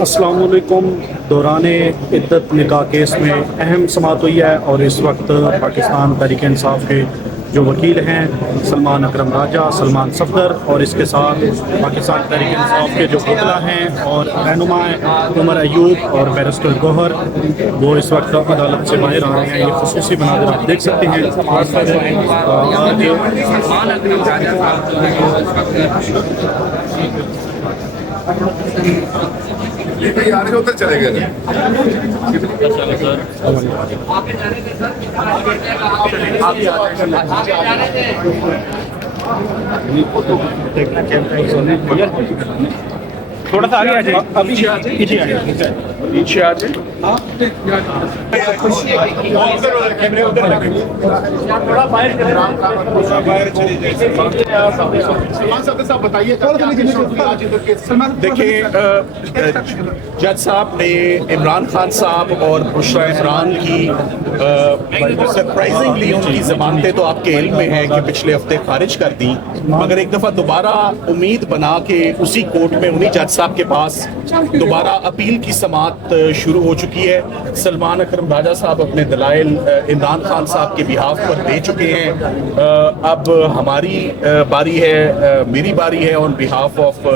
السلام علیکم۔ دوران عدت نکاح کیس میں اہم سماعت ہوئی ہے اور اس وقت پاکستان تحریک انصاف کے جو وکیل ہیں سلمان اکرم راجہ، سلمان صفدر، اور اس کے ساتھ پاکستان تحریک انصاف کے جو وکلا ہیں اور رہنما عمر ایوب اور بیرسٹر گوہر، وہ اس وقت عدالت سے باہر آ رہے ہیں۔ یہ خصوصی مناظر آپ دیکھ سکتے ہیں۔ ادھر چلے گئے تھوڑا سا آگے آ جائیں، ابھی پیچھے آ جائیں، پیچھے آ جائیں۔ دیکھیے، جج صاحب نے عمران خان صاحب اور بشرا عمران کی سرپرائزنگلی ان کی ضمانتیں تو آپ کے علم میں ہیں کہ پچھلے ہفتے خارج کر دی، مگر ایک دفعہ دوبارہ امید بنا کے اسی کورٹ میں انہی جج صاحب کے پاس دوبارہ اپیل کی سماعت شروع ہو چکی ہے۔ سلمان اکرم راجہ صاحب اپنے دلائل عمران خان صاحب کے بہاف پر دے چکے ہیں۔ اب ہماری باری ہے، میری باری ہے on behalf of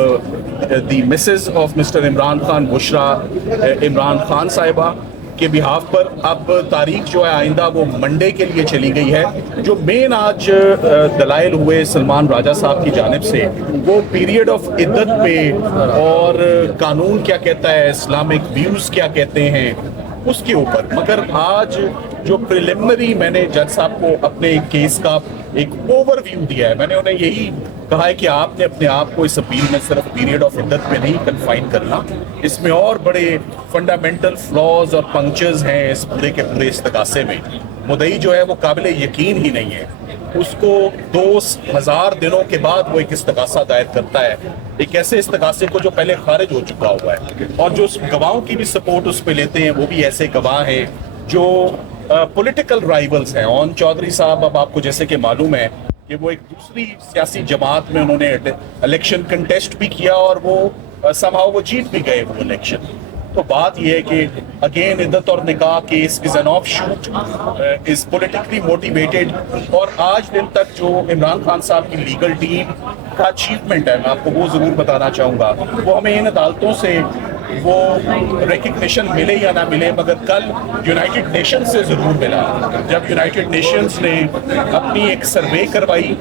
the Mrs of Mr Imran Khan, Bushra Imran Khan صاحبہ کے بہاف پر۔ اب تاریخ جو ہے آئندہ وہ منڈے کے لیے چلی گئی ہے۔ جو مین آج دلائل ہوئے سلمان راجہ صاحب کی جانب سے، وہ پیریڈ آف عدت پہ اور قانون کیا کہتا ہے، اسلامک ویوز کیا کہتے ہیں اس کے اوپر۔ مگر آج جو پریلیمنری میں نے جج صاحب کو اپنے کیس کا ایک اوور ویو دیا ہے، میں نے انہیں یہی کہا ہے کہ آپ نے اپنے آپ کو اس اپیل میں صرف پیریڈ آف عدت میں نہیں کنفائن کرنا، اس میں اور بڑے فنڈامنٹل فلاز اور پنکچرز ہیں اس پورے کے پورے استغاثے میں۔ مدعی جو ہے وہ قابل یقین ہی نہیں ہے، اس کو 2000 دنوں کے بعد وہ ایک استغاثہ دائر کرتا ہے، ایک ایسے استغاثے کو جو پہلے خارج ہو چکا ہوا ہے، اور جو گواہوں کی بھی سپورٹ اس پہ لیتے ہیں وہ بھی ایسے گواہ ہیں جو پولیٹیکل رائیولز ہیں۔ اون چودھری صاحب، اب آپ کو جیسے کہ معلوم ہے کہ وہ ایک دوسری سیاسی جماعت میں انہوں نے الیکشن کنٹیسٹ بھی کیا اور وہ somehow وہ جیت بھی گئے وہ الیکشن۔ تو بات یہ ہے کہ اگین عدت اور نکاح case is an of shoot, is politically motivated, اور آج دن تک جو عمران خان صاحب کی لیگل ٹیم کا اچیومنٹ ہے، میں آپ کو وہ ضرور بتانا چاہوں گا۔ وہ ہمیں ان عدالتوں سے وہ ریکگنیشن ملے یا نہ ملے، مگر کل یونائٹڈ نیشن سے ضرور ملا جب یونائٹڈ نیشنز نے اپنی ایک سروے کروائی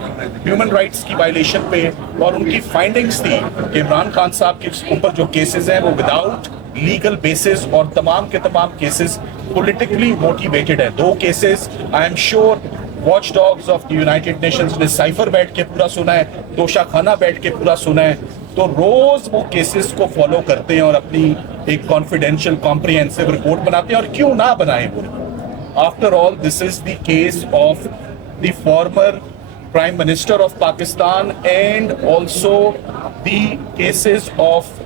ہیومن رائٹس کی وائلیشن پہ، اور ان کی فائنڈنگز تھی کہ عمران خان صاحب کے اوپر جو کیسز ہیں وہ وداؤٹ لیگل بیسز، اور تمام کے تمام کیسز پولیٹیکلی موٹیویٹڈ ہیں۔ 2 cases I am sure watch dogs of the United nations نے سائفر بیٹھ کے پورا سنا ہے، توشہ خانہ بیٹھ کے پورا سنا ہے، تو روز وہ کیسز کو فالو کرتے ہیں اور اپنی ایک کانفیڈینشیل کمپریہنسو رپورٹ بناتے ہیں، اور کیوں نہ بنائیں وہ report. After all this is the case of the former prime minister of Pakistan and also the cases of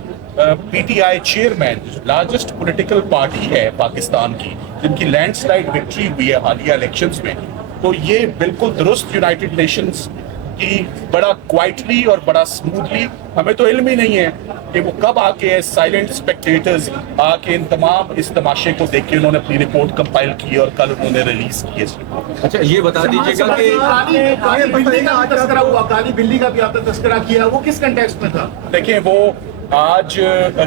P T I chairman, largest political party ہے پاکستان کی، جن کی لینڈ سلائڈ وکٹری ہوئی ہے حالیہ الیکشنز میں۔ تو یہ بالکل درست یونائٹڈ نیشنز کی بڑا کوائٹلی اور بڑا سموتھلی، ہمیں تو علم ہی نہیں ہے کہ وہ کب آ کے سائلنٹ اسپیکٹیٹرز آ کے ان تمام اس تماشے کو دیکھ کے انہوں نے اپنی رپورٹ کمپائل کی اور کل انہوں نے ریلیز کی اس رپورٹ۔ اچھا یہ بتا دیجیے گا کہ کالی بلی کا تذکرہ ہوا، کالی بلی کا بھی آپ نے تذکرہ کیا، وہ کس کنٹیکسٹ میں تھا؟ دیکھیں، وہ آج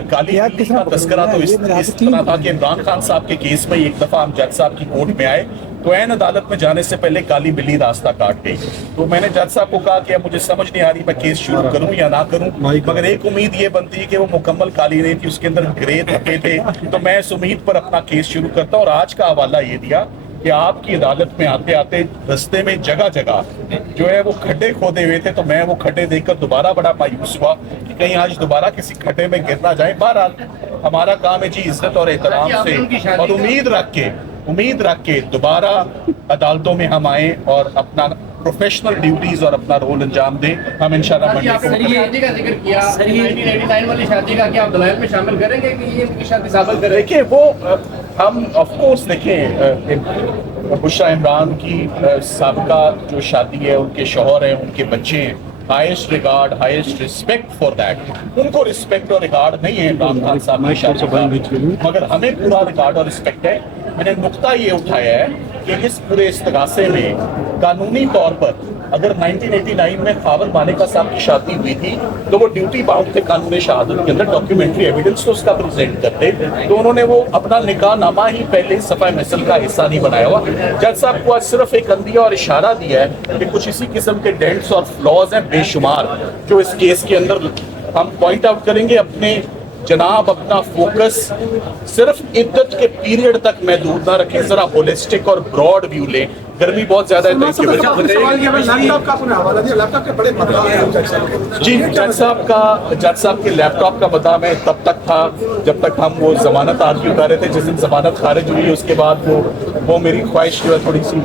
کالی بلی کا تذکرہ تو اس طرح تھا کہ عمران خان صاحب کے کیس میں ایک دفعہ ہم جج صاحب کی کورٹ میں آئے تو عین عدالت میں جانے سے پہلے کالی بلی راستہ کاٹ گئی، تو میں نے جج صاحب کو کہا کہ اب مجھے سمجھ نہیں آ رہی میں کیس شروع کروں یا نہ کروں، مگر ایک امید یہ بنتی ہے کہ وہ مکمل کالی نہیں تھی، اس کے اندر گرے دھبے تھے، تو میں اس امید پر اپنا کیس شروع کرتا ہوں۔ اور آج کا حوالہ یہ دیا کہ آپ کی عدالت میں آتے آتے رستے میں جگہ جگہ جو ہے وہ کھڈے کھودے ہوئے تھے، تو میں وہ کھڈے دیکھ کر دوبارہ بڑا مایوس ہوا کہ کہیں آج دوبارہ کسی کھڈے میں گر نہ جائیں۔ بہرحال ہمارا کام ہے جی عزت اور احترام سے اور امید رکھ کے دوبارہ عدالتوں میں ہم آئیں اور اپنا پروفیشنل ڈیوٹیز اور اپنا رول انجام دیں۔ ہم انشاءاللہ منڈے کو شادی کا ذکر کیا، 1999 والی شادی کا کیا آپ دلائل میں شامل کریں گے کہ یہ ان کی شادی ثابت کریں؟ دیکھیں، وہ ہم آف کورس دیکھیں بشرا عمران کی سابقہ جو شادی ہے، ان کے شوہر ہیں، ان کے بچے ہیں، highest regard, highest respect for that. उनको रिस्पेक्ट और रिगार्ड नहीं है इमरान खान साहब की शादी का, मगर हमें पूरा रिगार्ड और रिस्पेक्ट है। मैंने नुक्ता ये उठाया है कि इस पूरे इस्तगासे में कानूनी तौर पर अगर 1989 में खावर मानेका साहब की शादी हुई थी तो वो ड्यूटी बाउंड थे कानूनी शहादत के अंदर, डॉक्यूमेंट्री एविडेंस तो उसका प्रेजेंट करते, तो उन्होंने वो अपना निकाह नामा ही पहले सफाई महसल का हिस्सा नहीं बनाया हुआ। जज साहब को आज सिर्फ एक अंदिया और इशारा दिया है कि कुछ इसी किस्म के डेंट्स और फ्लॉज हैं बेशुमार जो इस केस के अंदर हम पॉइंट आउट करेंगे। अपने जनाब अपना फोकस सिर्फ इद्दत के पीरियड तक महदूद ना रखें, जरा होलिस्टिक और ब्रॉड व्यू लें। गर्मी बहुत ज्यादा है लैपटॉप का आपने हवाला दिया, लैपटॉप के बड़े मदाम हैं जी। जज साहब के लैपटॉप का बदाम है तब तक था जब तक हम वो जमानत आर्ग्यू कर रहे थे। जिस दिन जमानत खारिज हुई उसके बाद वो मेरी ख्वाहिश जो है थोड़ी सी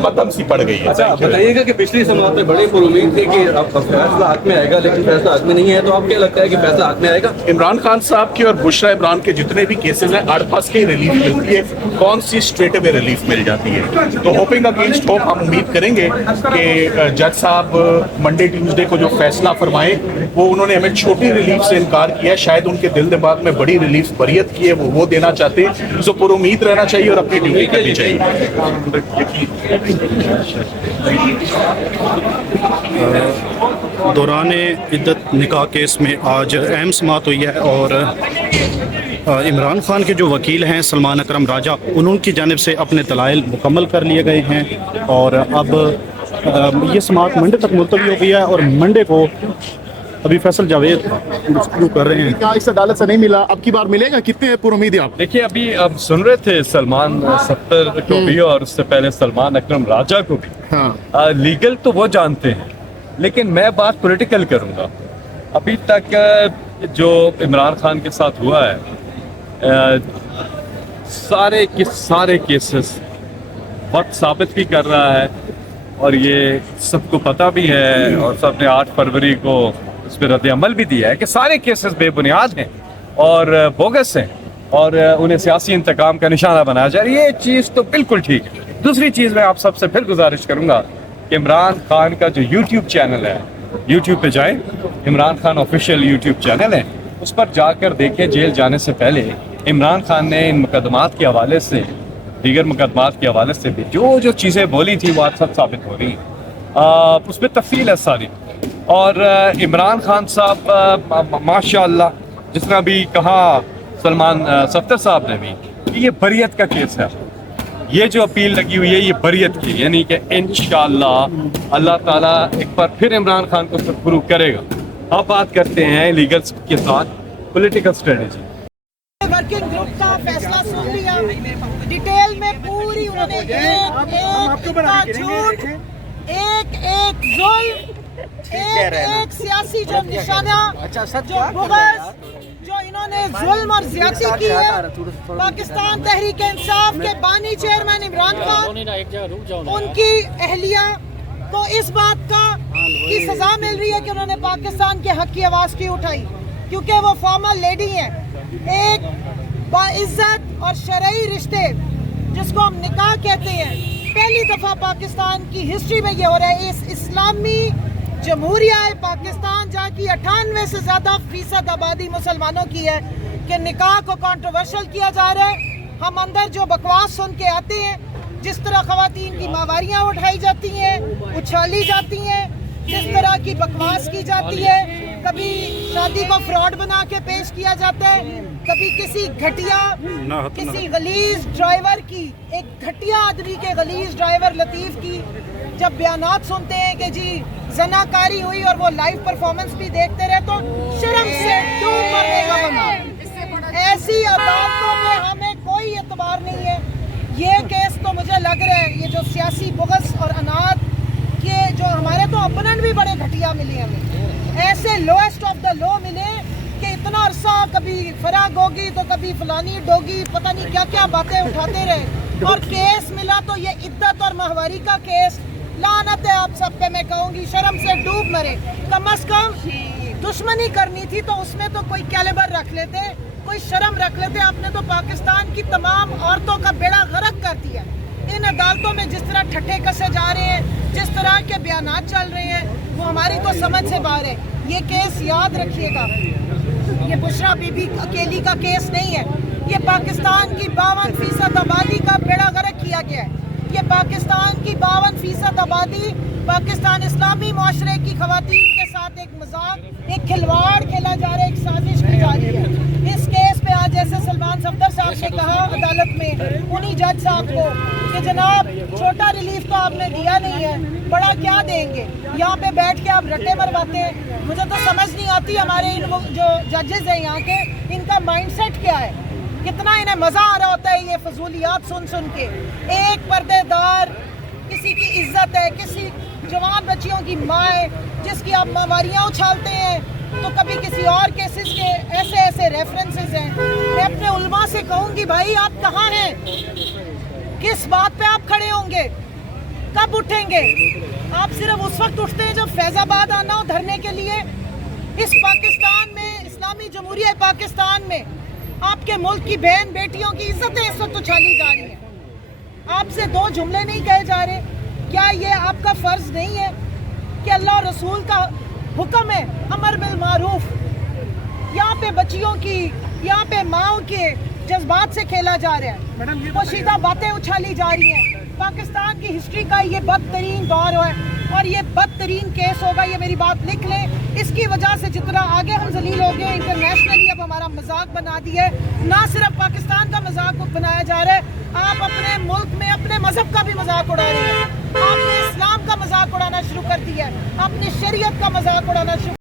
मध्यम सी पड़ गई है। बताइएगा कि पिछली समात में बड़े पुरुमीद थे कि अब फैसला हाथ में आएगा, लेकिन फैसला हाथ में नहीं है, तो आप क्या लगता है कि फैसला हाथ में आएगा? इमरान खान साहब के और बुशरा इमरान के जितने भी केसेस हैं आड़पास की रिलीफ मिलती है, कौन सी स्ट्रेट अवे रिलीफ मिल जाती है। तो होपिंग अगेंस्ट होप हम उम्मीद करेंगे कि जज साहब मंडे ट्यूसडे को जो फैसला फरमाए, वो उन्होंने हमें छोटी रिलीफ से इनकार किया है, शायद उनके दिल दिमाग में बड़ी रिलीफ बरियत की है, वो देना चाहते हैं। सो पर उम्मीद रहना चाहिए और अपनी ड्यूटी करनी चाहिए। दौरान इद्दत निकाह केस में आज अहम समाअत हुई है और इमरान खान के जो वकील हैं सलमान अकरम राजा, उनकी जानिब से अपने दलाइल मुकम्मल कर लिए गए हैं और अब ये समाअत मंडे तक मुलतवी हो गई है और मंडे को अभी फैसल जावेद गुफ्तगू कर रहे हैं। क्या इस अदालत से नहीं मिला, अब की बार मिलेगा? कितने पुरुमीद हैं आप? देखिए, अभी अब सुन रहे थे सलमान सत्तर को भी और उससे पहले सलमान अकरम राजा को भी। हाँ। लीगल तो वो जानते हैं, लेकिन मैं बात पॉलिटिकल करूंगा। अभी तक जो इमरान खान के साथ हुआ है, सारे केसेस वक्त साबित भी कर रहा है और ये सबको पता भी है और सबने 8 फरवरी को उस पर रद्द अमल भी दिया है कि सारे केसेस बेबुनियाद हैं और बोगस हैं और उन्हें सियासी इंतकाम का निशाना बनाया जा रहा है। ये चीज़ तो बिल्कुल ठीक है। दूसरी चीज़ मैं आप सबसे फिर गुजारिश करूंगा कि इमरान खान का जो यूट्यूब चैनल है, यूट्यूब पे जाएं, Imran Khan official YouTube channel है, उस पर जाकर देखें। जेल जाने से पहले इमरान खान ने इन मुकदमात के हवाले से, दीगर मुकदमात के हवाले से भी जो चीज़ें बोली थी वो आज सब साबित हो रही हैं। उस पर तफसील है सारी। और इमरान खान साहब माशाअल्लाह, जिस तरह भी कहा सलमान सफ्तर साहब ने भी कि ये बरियत का केस है, ये जो अपील लगी हुई है ये बरियत की, यानी कि इंशाअल्लाह अल्लाह ताला एक बार फिर इमरान खान को प्रूव करेगा। अब बात करते हैं लीगल के साथ पॉलिटिकल स्ट्रेटेजी। वर्किंग ग्रुप का फैसला सुन लिया, डिटेल में पूरी उन्होंने एक झूठ, एक जुल्म, एक सियासी जो निशाना, जो बुग़्ज़, जो इन्होंने जुल्म और ज़्यादती की है। पाकिस्तान तहरीक इंसाफ के बानी चेयरमैन इमरान खान, उनकी अहलिया को इस बात की सजा मिल रही है कि उन्होंने पाकिस्तान के हक की आवाज़ क्यों उठाई, क्योंकि वो फॉर्मल लेडी हैं। एक बाइज्जत और शरई रिश्ते जिसको हम निकाह कहते हैं, पहली दफ़ा पाकिस्तान की हिस्ट्री में ये हो रहा है। इस इस्लामी जमहूरिया पाकिस्तान जहाँ की 98 से ज़्यादा फीसद आबादी मुसलमानों की है कि निकाह को कंट्रोवर्शियल किया जा रहा है। हम अंदर जो बकवास सुन के आते हैं, जिस तरह ख़वातीन की माहवारियाँ उठाई जाती हैं, उछाली जाती हैं, जिस तरह की बकवास की जाती है, कभी शादी को फ्रॉड बना के पेश किया जाता है, कभी किसी घटिया, किसी गलीज ड्राइवर की, एक घटिया आदमी के गलीज ड्राइवर लतीफ़ की जब बयानात सुनते हैं कि जी जनाकारी हुई और वो लाइव परफॉर्मेंस भी देखते रहे, तो शर्म से डूब मरने का बना। ऐसी अदालतों में हमें कोई एतबार नहीं है। ये केस तो मुझे लग रहा है, ये जो सियासी बुग़्ज़ और अनाद के जो हमारे तो ओपोनेंट भी बड़े घटिया मिले हमें, ऐसे लोएस्ट ऑफ द लो मिले कि इतना अरसा कभी फराग होगी तो कभी फलानी डोगी, पता नहीं क्या क्या बातें उठाते रहे, और केस मिला तो ये इद्दत और माहवारी का केस। लानत है आप सब पे, मैं कहूँगी शर्म से डूब मरे। कम से कम दुश्मनी करनी थी तो उसमें तो कोई कैलिबर रख लेते, कोई शर्म रख लेते। आपने तो पाकिस्तान की तमाम औरतों का बेड़ा गर्क कर दिया। इन अदालतों में जिस तरह ठट्ठे कसे जा रहे हैं, जिस तरह के बयानात चल रहे हैं, वो हमारी तो समझ से बाहर है। ये केस याद रखिएगा, ये बुशरा बीबी अकेली का केस नहीं है, ये पाकिस्तान की 52% आबादी का बेड़ा गर्क किया गया है। ये पाकिस्तान की 52% आबादी, पाकिस्तान इस्लामी मुआशरे की खवातीन के साथ एक मजाक, एक खिलवाड़ खेला जा रहा है, एक साजिश की जा रही है। इस केस पे आज जैसे सलमान सफदर साहब ने कहा अदालत में उन्हीं जज साहब को कि जनाब छोटा रिलीफ तो आपने दिया नहीं है, बड़ा क्या देंगे, यहाँ पे बैठ के आप रट्टे मरवाते हैं। मुझे तो समझ नहीं आती हमारे इन जो जजेस हैं यहाँ के, इनका माइंडसेट क्या है, कितना इन्हें मजा आ रहा होता है ये फजूलियात सुन सुन के। एक पर्देदार, किसी की इज्जत है, किसी जवान बच्चियों की माँ है जिसकी आप मावारियाँ उछालते हैं, तो कभी किसी और केसेस के ऐसे ऐसे रेफरेंसेस हैं। मैं अपने उलमा से कहूँगी भाई आप कहाँ हैं, किस बात पे आप खड़े होंगे, कब उठेंगे? आप सिर्फ उस वक्त उठते हैं जब फैजाबाद आना हो धरने के लिए। इस पाकिस्तान में, इस्लामी जमहूरिया पाकिस्तान में आपके मुल्क की बहन बेटियों की इज्जतें इस वक्त उछाली जा रही हैं। आपसे दो जुमले नहीं कहे जा रहे, क्या ये आपका फर्ज नहीं है कि अल्लाह रसूल का हुक्म है अमर बिल मारूफ? यहाँ पे बच्चियों की, यहाँ पे माओ के जज्बात से खेला जा रहा है, पोशीदा बातें उछाली जा रही हैं। पाकिस्तान की हिस्ट्री का ये बदतरीन दौर है और ये बदतरीन केस होगा, ये मेरी बात लिख लें। इसकी वजह से जितना आगे हम जलील हो गए, इंटरनेशनली अब हमारा मजाक बना दिया है, ना सिर्फ पाकिस्तान का मजाक बनाया जा रहा है, आप अपने मुल्क में अपने मजहब का भी मजाक उड़ा रहे हैं। आपने इस्लाम का मजाक उड़ाना शुरू कर दिया है, आपने शरीयत का मजाक उड़ाना शुरू